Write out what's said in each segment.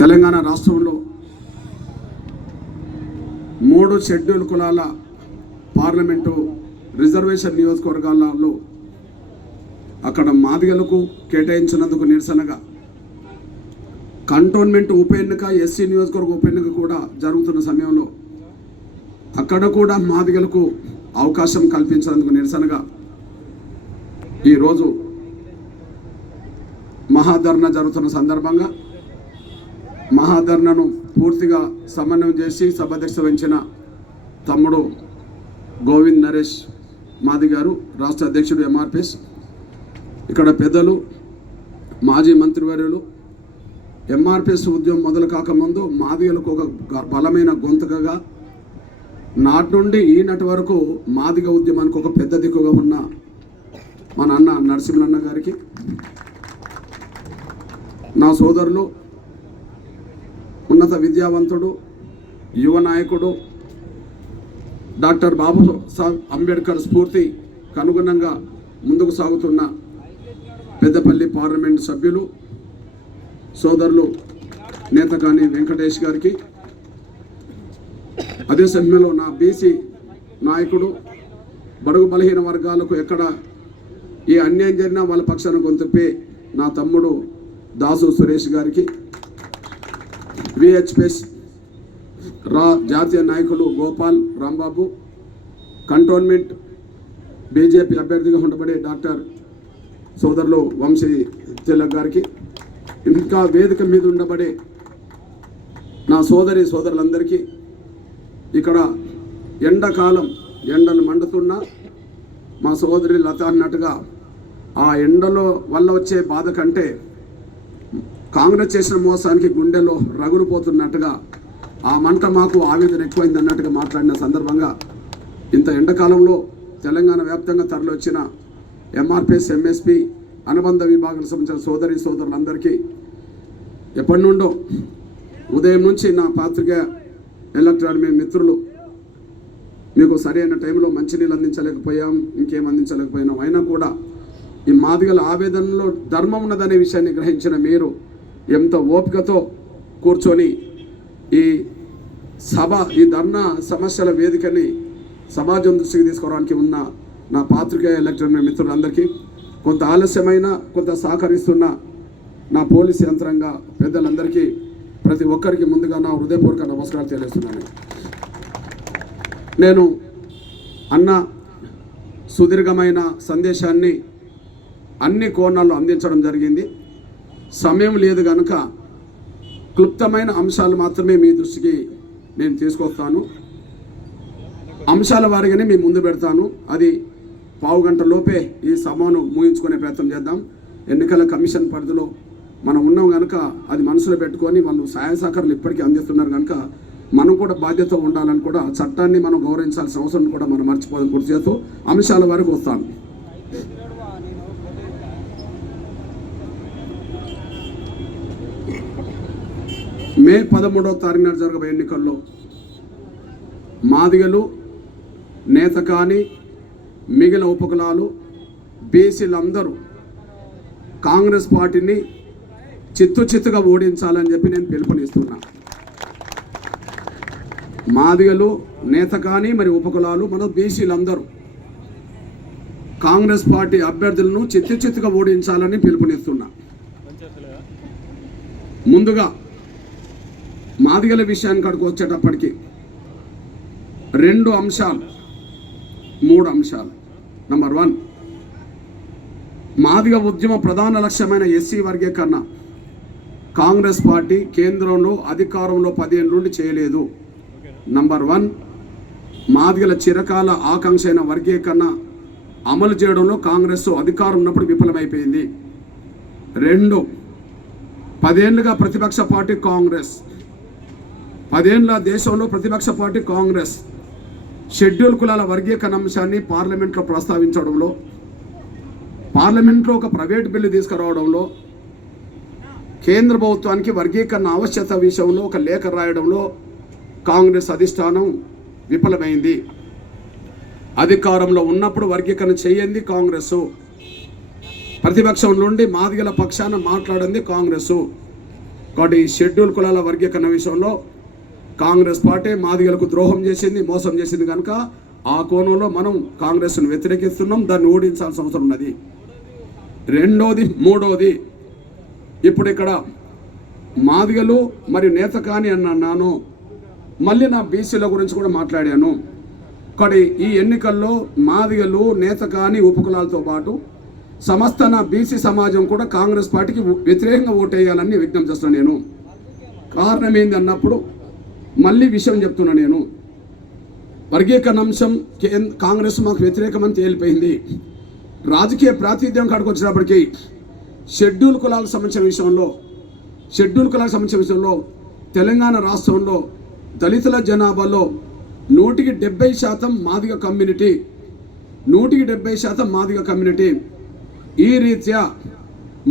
తెలంగాణ రాష్ట్రంలో మూడు షెడ్యూల్ కులాల పార్లమెంటు రిజర్వేషన్ నియోజకవర్గాలలో అక్కడ మాదిగలకు కేటాయించినందుకు నిరసనగా కంటోన్మెంట్ ఉప ఎన్నిక ఎస్సీ నియోజకవర్గ ఉప ఎన్నిక కూడా జరుగుతున్న సమయంలో అక్కడ కూడా మాదిగలకు అవకాశం కల్పించినందుకు నిరసనగా ఈరోజు మహాధర్ణ జరుగుతున్న సందర్భంగా మహాధర్ణను పూర్తిగా సమన్వయం చేసి సభాధ్యక్ష వహించిన తమ్ముడు గోవింద్ నరేష్ మాది గారు రాష్ట్ర అధ్యక్షుడు ఎంఆర్పిఎస్. ఇక్కడ పెద్దలు మాజీ మంత్రివర్యులు ఎంఆర్పిఎస్ ఉద్యమం మొదలు కాకముందు మాదిగలకు ఒక బలమైన గొంతుకగా నాటి నుండి ఈనాటి వరకు మాదిగ ఉద్యమానికి ఒక పెద్ద దిక్కుగా ఉన్న మా నాన్న నరసింహన్న గారికి నా సోదరులు ఉన్నత విద్యావంతుడు యువ నాయకుడు డాక్టర్ బాబు సాహెబ్ అంబేద్కర్ స్ఫూర్తి కనుగుణంగా ముందుకు సాగుతున్న పెద్దపల్లి పార్లమెంట్ సభ్యులు సోదరులు నేతగాని వెంకటేష్ గారికి అదే సమయంలో నా బీసీ నాయకుడు బడుగు బలహీన వర్గాలకు ఎక్కడ ఏ అన్యాయం జరిగినా వాళ్ళ పక్షాన గొంతుపే నా తమ్ముడు దాసు సురేష్ గారికి విహెచ్పిఎస్ రా జాతీయ నాయకులు గోపాల్ రాంబాబు కంటోన్మెంట్ బీజేపీ అభ్యర్థిగా ఉండబడే డాక్టర్ సోదరులు వంశీ తిలక్ గారికి ఇంకా వేదిక మీద ఉండబడే నా సోదరి సోదరులందరికీ ఇక్కడ ఎండాకాలం ఎండలు మండుతున్నా మా సోదరి లత అన్నట్టుగా ఆ ఎండలో వల్ల వచ్చే బాధ కంటే కాంగ్రెస్ చేసిన మోసానికి గుండెలో రగులుపోతున్నట్టుగా ఆ మంట మాకు ఆవేదన ఎక్కువైంది అన్నట్టుగా మాట్లాడిన సందర్భంగా ఇంత ఎండాకాలంలో తెలంగాణ వ్యాప్తంగా తరలి వచ్చిన ఎంఆర్పిఎస్ ఎంఎస్పి అనుబంధ విభాగాలకు సంబంధించిన సోదరి సోదరులందరికీ ఎప్పటి నుండో ఉదయం నుంచి నా పాత్రిక ఎలక్ట్రాన్ మీ మిత్రులు మీకు సరైన టైంలో మంచినీళ్ళు అందించలేకపోయాం ఇంకేం అందించలేకపోయినాం. అయినా కూడా ఈ మాదిగల ఆవేదనలో ధర్మం ఉన్నదనే విషయాన్ని గ్రహించిన మీరు ఎంత ఓపికతో కూర్చొని ఈ సభ ఈ ధర్నా సమస్యల వేదికని సమాజం దృష్టికి తీసుకోవడానికి ఉన్న నా పాత్రికేయ ఎలక్ట్రానిక్ మిత్రులందరికీ కొంత ఆలస్యమైన కొంత సహకరిస్తున్న నా పోలీస్ యంత్రాంగ పెద్దలందరికీ ప్రతి ఒక్కరికి ముందుగా నా హృదయపూర్వక నమస్కారాలు తెలియజేస్తున్నాను. నేను అన్న సుదీర్ఘమైన సందేశాన్ని అన్ని కోణాల్లో అందించడం జరిగింది. సమయం లేదు కనుక క్లుప్తమైన అంశాలు మాత్రమే మీ దృష్టికి నేను తీసుకొస్తాను. అంశాల వారిగానే మీ ముందు పెడతాను. అది పావు గంట లోపే ఈ సభను ముగించుకునే ప్రయత్నం చేద్దాం. ఎన్నికల కమిషన్ పరిధిలో మనం ఉన్నాం కనుక అది మనసులో పెట్టుకొని వాళ్ళు సహాయ సహకారాలు ఇప్పటికీ అందిస్తున్నారు కనుక మనం కూడా బాధ్యత ఉండాలని కూడా చట్టాన్ని మనం గౌరవించాల్సిన అవసరం కూడా మనం మర్చిపోదని గుర్తు చేస్తూ అంశాల వరకు వస్తాను. మే పదమూడవ తారీఖు నాడు జరగబోయే ఎన్నికల్లో మాదిగలు నేత కానీ మిగిలిన ఉపకులాలు బీసీలందరూ కాంగ్రెస్ పార్టీని చిత్తు చిత్తుగా ఓడించాలని చెప్పి నేను పిలుపునిస్తున్నా. మాదిగలు నేత కానీ మరి ఉపకులాలు మన బీసీలందరూ కాంగ్రెస్ పార్టీ అభ్యర్థులను చిత్తు చిత్తుగా ఓడించాలని పిలుపునిస్తున్నా. ముందుగా మాదిగల విషయానికి అక్కడికి వచ్చేటప్పటికి రెండు అంశాలు మూడు అంశాలు. నంబర్ వన్ మాదిగ ఉద్యమ ప్రధాన లక్ష్యమైన ఎస్సీ వర్గీకరణ. కాంగ్రెస్ పార్టీ కేంద్రంలో అధికారంలో పదిహేను నుండి చేయలేదు. నంబర్ వన్ మాదిగల చిరకాల ఆకాంక్ష అయిన వర్గీకరణ అమలు చేయడంలో కాంగ్రెస్ అధికారం ఉన్నప్పుడు విఫలమైపోయింది. రెండు పదేళ్ళుగా ప్రతిపక్ష పార్టీ కాంగ్రెస్ పదేళ్ళ దేశంలో ప్రతిపక్ష పార్టీ కాంగ్రెస్ షెడ్యూల్ కులాల వర్గీకరణ అంశాన్ని పార్లమెంట్లో ప్రస్తావించడంలో పార్లమెంట్లో ఒక ప్రైవేట్ బిల్లు తీసుకురావడంలో కేంద్ర ప్రభుత్వానికి వర్గీకరణ ఆవశ్యకత విషయంలో ఒక లేఖ రాయడంలో కాంగ్రెస్ అధిష్టానం విఫలమైంది. అధికారంలో ఉన్నప్పుడు వర్గీకరణ చేయంది కాంగ్రెస్. ప్రతిపక్షం నుండి మాదిగల పక్షాన మాట్లాడింది కాంగ్రెస్. కాబట్టి ఈ షెడ్యూల్ కులాల వర్గీకరణ విషయంలో కాంగ్రెస్ పార్టీ మాదిగలకు ద్రోహం చేసింది మోసం చేసింది కనుక ఆ కోణంలో మనం కాంగ్రెస్ను వ్యతిరేకిస్తున్నాం దాన్ని ఓడించాల్సిన అవసరం ఉన్నది. రెండోది మూడోది ఇప్పుడు ఇక్కడ మాదిగలు మరియు నేత కాని అని అన్నాను మళ్ళీ నా బీసీల గురించి కూడా మాట్లాడాను. కానీ ఈ ఎన్నికల్లో మాదిగలు నేత కాని ఉపకులాలతో పాటు సమస్త నా బీసీ సమాజం కూడా కాంగ్రెస్ పార్టీకి వ్యతిరేకంగా ఓటేయాలని విజ్ఞప్తి చేస్తున్నాను నేను. కారణం ఏంది అన్నప్పుడు మళ్ళీ విషయం చెప్తున్నా నేను. వర్గీకరణ అంశం కాంగ్రెస్ మాకు వ్యతిరేకమని తేలిపోయింది రాజకీయ ప్రాతినిధ్యం కాడికి వచ్చినప్పటికీ షెడ్యూల్ కులాలకు సంబంధించిన విషయంలో షెడ్యూల్ కులాలకు సంబంధించిన విషయంలో తెలంగాణ రాష్ట్రంలో దళితుల జనాభాలో నూటికి డెబ్బై శాతం మాదిగ కమ్యూనిటీ నూటికి డెబ్బై శాతం మాదిగ కమ్యూనిటీ. ఈ రీత్యా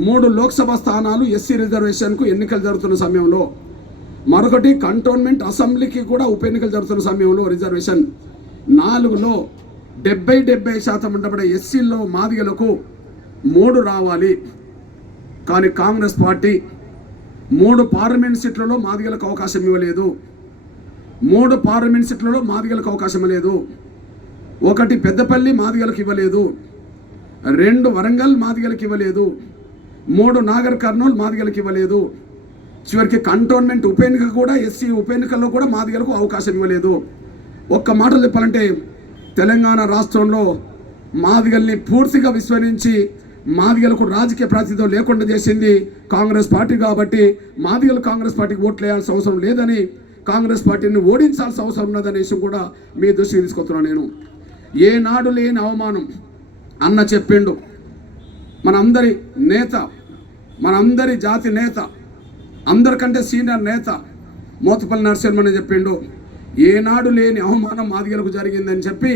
మూడు లోక్సభ స్థానాలు ఎస్సీ రిజర్వేషన్కు ఎన్నికలు జరుగుతున్న సమయంలో మరొకటి కంటోన్మెంట్ అసెంబ్లీకి కూడా ఉప ఎన్నికలు జరుగుతున్న సమయంలో రిజర్వేషన్. నాలుగులో డెబ్బై డెబ్బై శాతం ఉండబడే ఎస్సీల్లో మాదిగలకు మూడు రావాలి. కానీ కాంగ్రెస్ పార్టీ మూడు పార్లమెంట్ సీట్లలో మాదిగలకు అవకాశం ఇవ్వలేదు. మూడు పార్లమెంట్ సీట్లలో మాదిగలకు అవకాశం లేదు ఒకటి పెద్దపల్లి మాదిగలకు ఇవ్వలేదు. రెండు వరంగల్ మాదిగలకు ఇవ్వలేదు. మూడు నాగర్ కర్నూలు మాదిగలకు ఇవ్వలేదు. చివరికి కంటోన్మెంట్ ఉప ఎన్నిక కూడా ఎస్సీ ఉప ఎన్నికల్లో కూడా మాదిగలకు అవకాశం ఇవ్వలేదు. ఒక్క మాటలు చెప్పాలంటే తెలంగాణ రాష్ట్రంలో మాదిగల్ని పూర్తిగా విస్మరించి మాదిగలకు రాజకీయ ప్రాతినిధ్యం లేకుండా చేసింది కాంగ్రెస్ పార్టీ కాబట్టి మాదిగలు కాంగ్రెస్ పార్టీకి ఓట్లు వేయాల్సిన అవసరం లేదని కాంగ్రెస్ పార్టీని ఓడించాల్సిన అవసరం ఉన్నదనే విషయం కూడా మీ దృష్టికి తీసుకొస్తున్నాను నేను. ఏనాడు లేని అవమానం అన్న చెప్పిండు. మనందరి నేత మనందరి జాతి నేత అందరికంటే సీనియర్ నేత మోతపల్లి నరసింహని చెప్పిండు. ఏనాడు లేని అవమానం మాదిగలకు జరిగిందని చెప్పి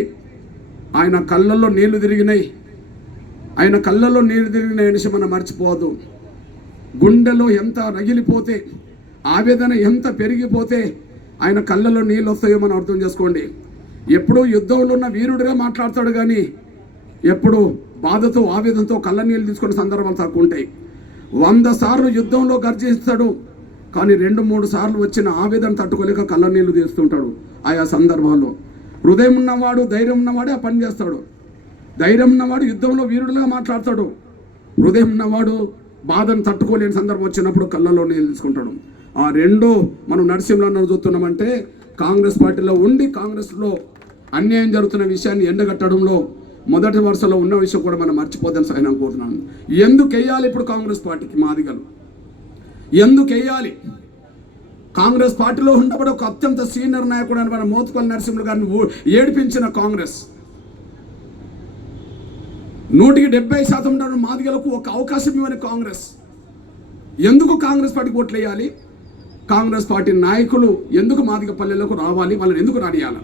ఆయన కళ్ళల్లో నీళ్ళు తిరిగినాయి. ఆయన కళ్ళల్లో నీళ్ళు తిరిగిన విషయం మనం మర్చిపోవద్దు. గుండెలో ఎంత రగిలిపోతే ఆవేదన ఎంత పెరిగిపోతే ఆయన కళ్ళలో నీళ్ళు వస్తాయో మనం అర్థం చేసుకోండి. ఎప్పుడూ యుద్ధంలో ఉన్న వీరుడిగా మాట్లాడతాడు కానీ ఎప్పుడు బాధతో ఆవేదనతో కళ్ళ నీళ్ళు తీసుకునే సందర్భాలు తక్కువ ఉంటాయి. వంద సార్లు యుద్ధంలో గర్జిస్తాడు. కానీ రెండు మూడు సార్లు వచ్చిన ఆవేదన తట్టుకోలేక కళ్ళనీళ్ళు తీస్తుంటాడు ఆయా సందర్భాల్లో. హృదయం ఉన్నవాడు ధైర్యం ఉన్నవాడే ఆ పని చేస్తాడు. ధైర్యం ఉన్నవాడు యుద్ధంలో వీరుడుగా మాట్లాడతాడు. హృదయం ఉన్నవాడు బాధను తట్టుకోలేని సందర్భం వచ్చినప్పుడు కళ్ళలో నీళ్ళు తీసుకుంటాడు. ఆ రెండు మనం నరసింహలో చూస్తున్నామంటే కాంగ్రెస్ పార్టీలో ఉండి కాంగ్రెస్లో అన్యాయం జరుగుతున్న విషయాన్ని ఎండగట్టడంలో మొదటి వరుసలో ఉన్న విషయం కూడా మనం మర్చిపోద్దని సహాయం కోరుతున్నాను ఎందుకు వెయ్యాలి ఇప్పుడు కాంగ్రెస్ పార్టీకి మాదిగలు? ఎందుకు వేయాలి కాంగ్రెస్ పార్టీలో ఉన్నప్పుడు ఒక అత్యంత సీనియర్ నాయకుడు అని మన మోతుపల్లి నరసింహులు గారిని ఏడిపించిన కాంగ్రెస్. నూటికి డెబ్బై శాతం మాదిగలకు ఒక అవకాశం ఇవ్వని కాంగ్రెస్. ఎందుకు కాంగ్రెస్ పార్టీకి ఓట్లు వేయాలి? కాంగ్రెస్ పార్టీ నాయకులు ఎందుకు మాదిగ పల్లెలకు రావాలి? వాళ్ళని ఎందుకు రానియాలి?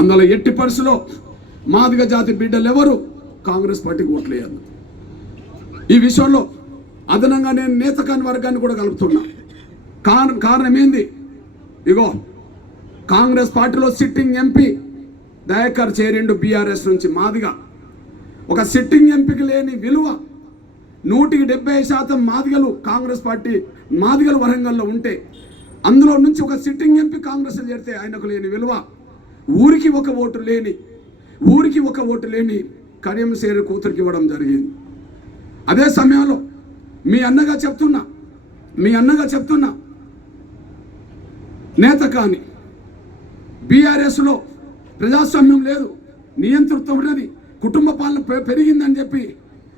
అందులో ఎట్టి పరిస్థితిలో మాదిగ జాతి బిడ్డలు ఎవరు కాంగ్రెస్ పార్టీకి ఓట్లు ఈ విషయంలో అదనంగా నేను నేతకాని వర్గాన్ని కూడా కలుపుతున్నా. కారణం కారణం ఏంది ఇగో కాంగ్రెస్ పార్టీలో సిట్టింగ్ ఎంపీ దయాకర్ చేరిండు బీఆర్ఎస్ నుంచి మాదిగా. ఒక సిట్టింగ్ ఎంపీకి లేని విలువ నూటికి డెబ్బై శాతం మాదిగలు కాంగ్రెస్ పార్టీ మాదిగలు వరంగల్లో ఉంటే అందులో నుంచి ఒక సిట్టింగ్ ఎంపీ కాంగ్రెస్ చేరితే ఆయనకు లేని విలువ ఊరికి ఒక ఓటు లేని ఊరికి ఒక ఓటు లేని కడియం సేరు కూతురికి ఇవ్వడం జరిగింది. అదే సమయంలో మీ అన్నగా చెప్తున్నా మీ అన్నగా చెప్తున్నా నేత కానీ బీఆర్ఎస్లో ప్రజాస్వామ్యం లేదు నియంతృత్వం ఉన్నది కుటుంబ పాలన పె- పెరిగిందని చెప్పి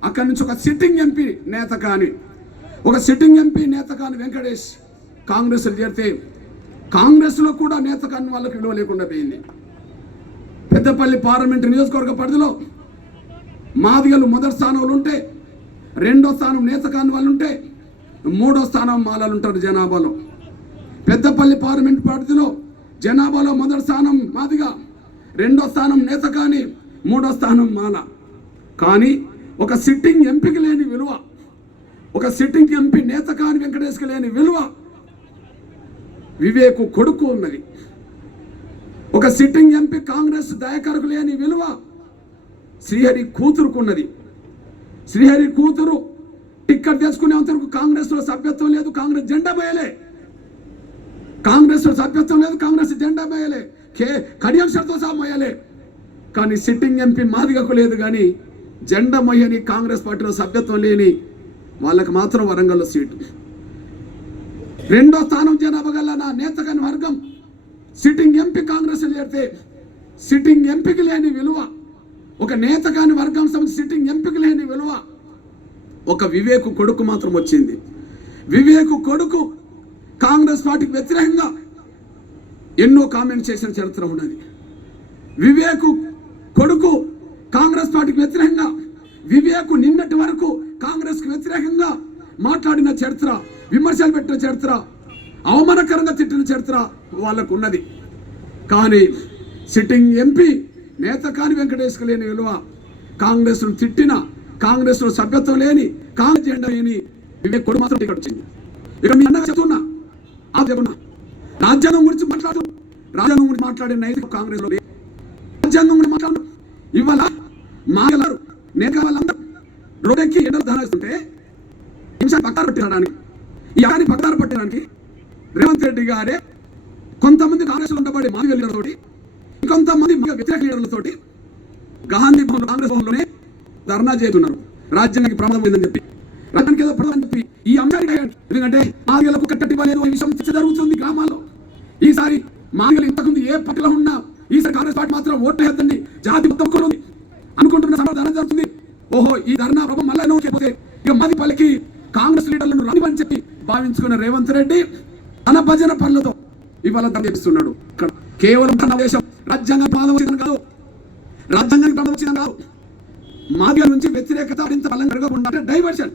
అక్కడి నుంచి ఒక సిట్టింగ్ ఎంపీ నేత కానీ ఒక సిట్టింగ్ ఎంపీ నేత కానీ వెంకటేష్ కాంగ్రెస్లో చేరితే కాంగ్రెస్లో కూడా నేత కాని వాళ్ళకి విలువ లేకుండా పోయింది. పెద్దపల్లి పార్లమెంటు నియోజకవర్గ పరిధిలో మాదిగలు మొదటి స్థానంలో ఉంటే రెండో స్థానం నేతకాని వాళ్ళు ఉంటే మూడో స్థానం మాలలు ఉంటారు జనాభాలో. పెద్దపల్లి పార్లమెంట్ పరిధిలో జనాభాలో మొదటి స్థానం మాదిగా రెండో స్థానం నేతకాని మూడో స్థానం మాల. కానీ ఒక సిట్టింగ్ ఎంపీకి లేని విలువ ఒక సిట్టింగ్ ఎంపీ నేతకాని వెంకటేష్కి లేని విలువ వివేకు కొడుకు ఉన్నది. ఒక సిట్టింగ్ ఎంపీ కాంగ్రెస్ దయాకరకు లేని విలువ శ్రీహరి కూతురుకున్నది. శ్రీహరి కూతురు టిక్కెట్ తెచ్చుకునే అంతవరకు కాంగ్రెస్లో సభ్యత్వం లేదు కాంగ్రెస్ జెండా పోయలే కాంగ్రెస్లో సభ్యత్వం లేదు కాంగ్రెస్ జెండా పోయలే కే కడియంశంతో సహా మోయలే. కానీ సిట్టింగ్ ఎంపీ మాదిగకు లేదు కానీ జెండా మొయ్యని కాంగ్రెస్ పార్టీలో సభ్యత్వం లేని వాళ్ళకి మాత్రం వరంగల్లో సీటు. రెండో స్థానం జనాభా గల నా నేతగాని వర్గం సిట్టింగ్ ఎంపీ కాంగ్రెస్ చేరితే సిట్టింగ్ ఎంపీకి లేని విలువ ఒక నేతగాని వర్గం సంబంధించి సిట్టింగ్ ఎంపీకి లేని విలువ ఒక వివేకు కొడుకు మాత్రం వచ్చింది. వివేకు కొడుకు కాంగ్రెస్ పార్టీకి వ్యతిరేకంగా ఎన్నో కామెంట్ చేసిన చరిత్ర ఉన్నది. వివేకు కొడుకు కాంగ్రెస్ పార్టీకి వ్యతిరేకంగా వివేకు నిన్నటి వరకు కాంగ్రెస్కి వ్యతిరేకంగా మాట్లాడిన చరిత్ర విమర్శలు పెట్టిన చరిత్ర అవమానకరంగా తిట్టిన చరిత్ర వాళ్ళకు ఉన్నది కానీ సిట్టింగ్ ఎంపీ నేత కాని వెంకటేశ్వర లేని విలువ. కాంగ్రెస్ను తిట్టిన కాంగ్రెస్లో సభ్యత్వం లేని కాంగ్రెస్ జెండా లేని వివేక్ కొడు మాత్రం టికెట్ వచ్చింది. ఇక మీ అన్న చెప్తున్నా ఆ చెప్తున్నా. రాజ్యాంగం గురించి మాట్లాడు. రాజ్యాంగం గురించి మాట్లాడే నైతిక కాంగ్రెస్లో రాజ్యాంగం గురించి మాట్లాడు. ఇవాళ మాగలరు నేత వాళ్ళందరూ రోడ్డెక్కి ఎండలు ధరిస్తుంటే హింస పక్కన పెట్టడానికి ఈ యాగాన్ని పక్కన పెట్టడానికి రేవంత్ రెడ్డి గారే కొంతమంది కాంగ్రెస్ ఉండబడి మాదిగ లీడర్లతోటి ఇంకొంతమంది వ్యతిరేక లీడర్లతోటి గాంధీ భవన్ కాంగ్రెస్ భవన్లోనే ధర్నా చేస్తున్నారు. రాజ్యానికి ప్రమాదం ఉందని చెప్పి. రాజ్యానికి ఏదో ప్రమాదం చెప్పి. ఈ అంశానికి ఎందుకంటే మాదిగలకు కట్టటి ఇవ్వలేదు ఈ విషయం చర్చ జరుగుతుంది గ్రామాల్లో. ఈసారి మాదిగలు ఇంతకుముందు ఏ పార్టీలో ఉన్నా ఈసారి కాంగ్రెస్ పార్టీ మాత్రం ఓట్లు వేద్దండి జాతి మొత్తం ఉంది. అనుకుంటున్న సమాధానం జరుగుతుంది. ఓహో ఈ ధర్నా ప్రభావం మళ్ళీ నోకపోతే ఇక మాది పలికి కాంగ్రెస్ లీడర్లను రానివని చెప్పి భావించుకున్న రేవంత్ రెడ్డి తన భజన పనులతో ఇవాళ ధర్నా ఇక్కడ కేవలం తన దేశం రాజ్యాంగం ప్రమాదం కాదు. రాజ్యాంగానికి ప్రమాదం వచ్చిందని కాదు. మాదిగ నుంచి వ్యతిరేకత మరింత బలం పెరగకుండా అంటే డైవర్షన్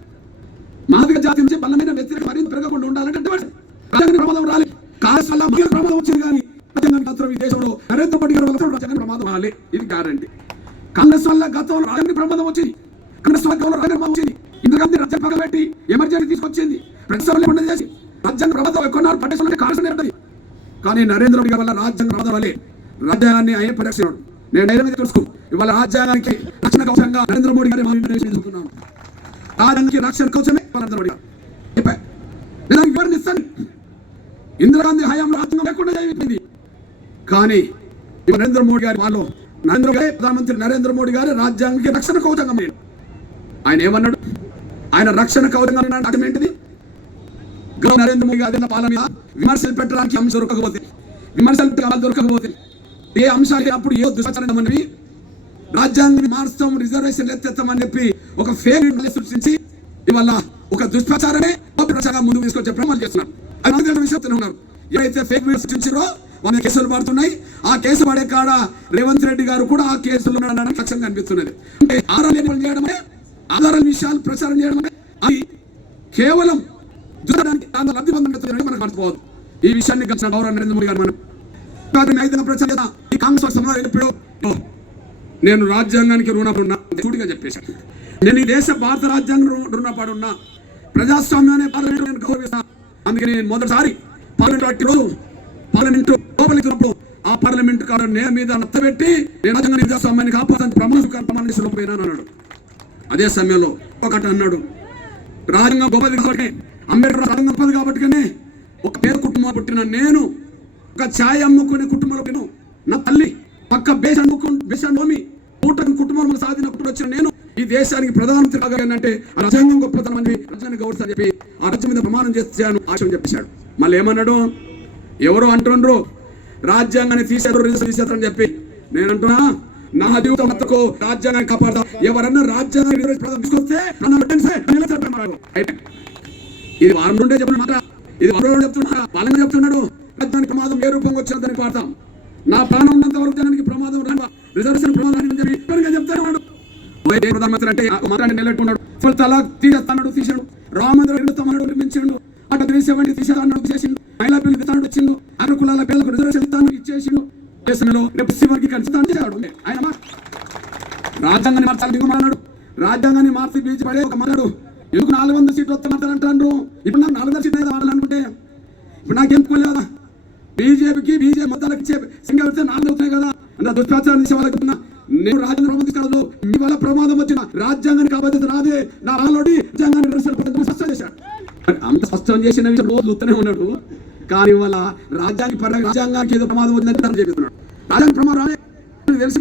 మాదిగ జాతి నుంచి బలమైన వ్యతిరేక మరింత పెరగకుండా ఉండాలంటే డైవర్షన్ రాజ్యాంగానికి ప్రమాదం రాలేదు కాంగ్రెస్ వల్ల మాదిగ ప్రమాదం వచ్చింది కానీ రాజ్యాంగం మాత్రం ఈ దేశంలో నరేంద్ర మోడీ గారు వల్ల రాజ్యాంగానికి ప్రమాదం రాలే. ఇది గ్యారంటీ కాంగ్రెస్ వల్ల గతంలో రాజ్యాంగానికి ప్రమాదం వచ్చింది. కాంగ్రెస్ వల్ల గతంలో రాజ్యాంగం వచ్చింది. ఇందిరాగాంధీ రాజ్యాంగం పగలబెట్టి ఎమర్జెన్సీ తీసుకొచ్చింది. ప్రతిష్టం లేకుండా చేసి రాజ్యాంగ ప్రభుత్వం ఎక్కున్నారు పట్టించుకుంటే కాంగ్రెస్ నేర్పది కానీ నరేంద్ర మోడీ వల్ల రాజ్యాంగ ప్రభుత్వం వల్లే రాజ్యాంగాన్ని ఆయన పరిరక్షించాడు నేను ధైర్యంగా తెలుసుకో ఇవాళ రాజ్యాంగానికి రక్షణ కవచంగా నరేంద్ర మోడీ గారి మా ఇంటర్నేషన్ రాజ్యాంగానికి రక్షణ కవచమే నరేంద్ర మోడీ గారు. నేను వివరణిస్తాను ఇందిరాగాంధీ హయాంలో రాజ్యాంగం లేకుండా జరిగింది కానీ నరేంద్ర మోడీ గారి వాళ్ళు నరేంద్ర గారి ప్రధానమంత్రి నరేంద్ర మోడీ గారి రాజ్యాంగానికి రక్షణ కవచంగా ఆయన ఏమన్నాడు? ఆయన రక్షణ కవచంగా అర్థం ఏంటిది? గౌరవ నరేంద్ర మోడీ గారి పాలన మీద విమర్శలు పెట్టడానికి అంశం దొరకకపోతే విమర్శలు కావాలి దొరకకపోతే ఏ అంశాలు అప్పుడు ఏ దుష్ప్రచారం రాజ్యాన్ని రాజ్యాంగాన్ని మారుస్తాం రిజర్వేషన్ ఎత్తేస్తామని చెప్పి ఒక ఫేక్ సృష్టించి ఇవల్ల ఒక దుష్ప్రచారమే ఒక ప్రచారంగా ముందుకు తీసుకొచ్చే ప్రమాణాలు చేస్తున్నారు. అది విషయం ఉన్నారు. ఎవరైతే ఫేక్ న్యూస్ సృష్టించారో వాళ్ళ కేసులు పడుతున్నాయి. ఆ కేసు పడే కాడ రేవంత్ రెడ్డి గారు కూడా ఆ కేసులో ఉన్నాడని లక్ష్యం కనిపిస్తున్నది. అంటే ఆధారాలు చేయడమే ఆధారాల విషయాలు ప్రచారం చేయడమే అది కేవలం చూడడానికి దానిలో లబ్ధి పొందడం మనకు మర్చిపోవద్దు ఈ విషయాన్ని గడిచిన గౌరవ నరేంద్ర మోడీ గారు మనం కాదు ఐదు ప్రచారం ఈ కాంగ్రెస్ సమాధానం ఎప్పుడు నేను రాజ్యాంగానికి రుణపడి ఉన్నా సూటిగా చెప్పేశాను నేను ఈ దేశ భారత రాజ్యాంగం రు- రుణపడి ఉన్నా ప్రజాస్వామ్యాన్ని పార్లమెంట్ నేను గౌరవిస్తాను అందుకని నేను మొదటిసారి పార్లమెంట్ వాటి రోజు పార్లమెంట్ లోపలికినప్పుడు ఆ పార్లమెంట్ కాడ నేను మీద నత్తబెట్టి నేను రాజ్యాంగ ప్రజాస్వామ్యాన్ని కాపాడని ప్రమాణ ప్రమాణ పోయినా అన్నాడు. అదే సమయంలో ఒకటి అన్నాడు రాజ్యాంగం గొప్పది కాబట్టి అంబేద్కర్ అర్థం గొప్పది కాబట్టి ఒక పేద కుటుంబం పుట్టిన నేను ఒక ఛాయ్ అమ్ముకునే కుటుంబంలో పుట్టిన నా తల్లి పక్క బేస అమ్ముకు బేస నోమి కూటమి కుటుంబంలో సాధిన కుటుంబం వచ్చిన నేను ఈ దేశానికి ప్రధానమంత్రి కాగానంటే ఆ రాజ్యాంగం గొప్పతనం అని రాజ్యాన్ని గౌరవ చెప్పి ఆ రాజ్యం మీద ప్రమాణం చేస్తాను ఆశయం చెప్పేశాడు. మళ్ళీ ఏమన్నాడు? ఎవరో అంటుండ్రు రాజ్యాంగాన్ని తీసేరు రిజర్వ్ తీసేస్తారని చెప్పి. నేను అంటున్నా నా జీవితం అంతకు రాజ్యాంగాన్ని కాపాడతా ఎవరన్నా రాజ్యాంగాన్ని రిజర్వ్ ప్రధానం తీసుకొస్తే ఇది వారం నుండే చెప్పిన ఇది వారం నుండి చెప్తున్నా పాలన చెప్తున్నాడు. దానికి ప్రమాదం ఏ రూపంగా వచ్చినా దానికి వాడతాం. నా ప్రాణం ఉన్నంత వరకు జనానికి ప్రమాదం రాను రిజర్వేషన్ ప్రమాదం అని చెప్పి చెప్తాను వైద్య ప్రధానమంత్రి అంటే మాట్లాడి నిలబెట్టుకున్నాడు. ఫుల్ తలాక్ తీసేస్తాడు తీసాడు రామంద్ర నిర్మితమన్నాడు నిర్మించాడు. అటు త్రీ సెవెంటీ చేసిండు మహిళా పిల్లలు ఇస్తాడు వచ్చిండు అగ్ర కులాల పిల్లలకు రిజర్వేషన్ తాను ఇచ్చేసిండు. దేశంలో రేపు శివర్కి కలుస్తాను చేశాడు ఆయన రాజ్యాంగాన్ని మార్చాలి దిగుమన్నాడు రాజ్యాంగాన్ని మార్చి బీజీ పడే ఒక మన్నాడు ఎందుకు నాలుగు వందల సీట్లు వస్తే మాట్లాడంటారు ఇప్పుడు నాకు నాలుగు వందల సీట్లు ఏదో ఆడాలనుకుంటే ఇప్పుడు నాకేం కూలేదా బీజేపీకి బీజేపీ మొత్తాలకు ఇచ్చే సింగల్ వస్తే నాలుగు అవుతాయి కదా. అంటే దుష్ప్రచారం చేసే వాళ్ళకి చెప్తున్నా నేను రాజ్యాంగ ప్రమాదం మీ వల్ల ప్రమాదం వచ్చిన రాజ్యాంగానికి అబద్ధత రాదే. నా ఆల్రెడీ రాజ్యాంగాన్ని స్పష్టం చేశాడు అంత స్పష్టం చేసిన రోజులు రోజు ఉన్నాడు. కానీ వాళ్ళ రాజ్యాంగ పరంగా రాజ్యాంగానికి ఏదో ప్రమాదం వచ్చిందని చెప్తున్నాడు రాజ్యాంగ ప్రమాదం రాలే. తెలిసి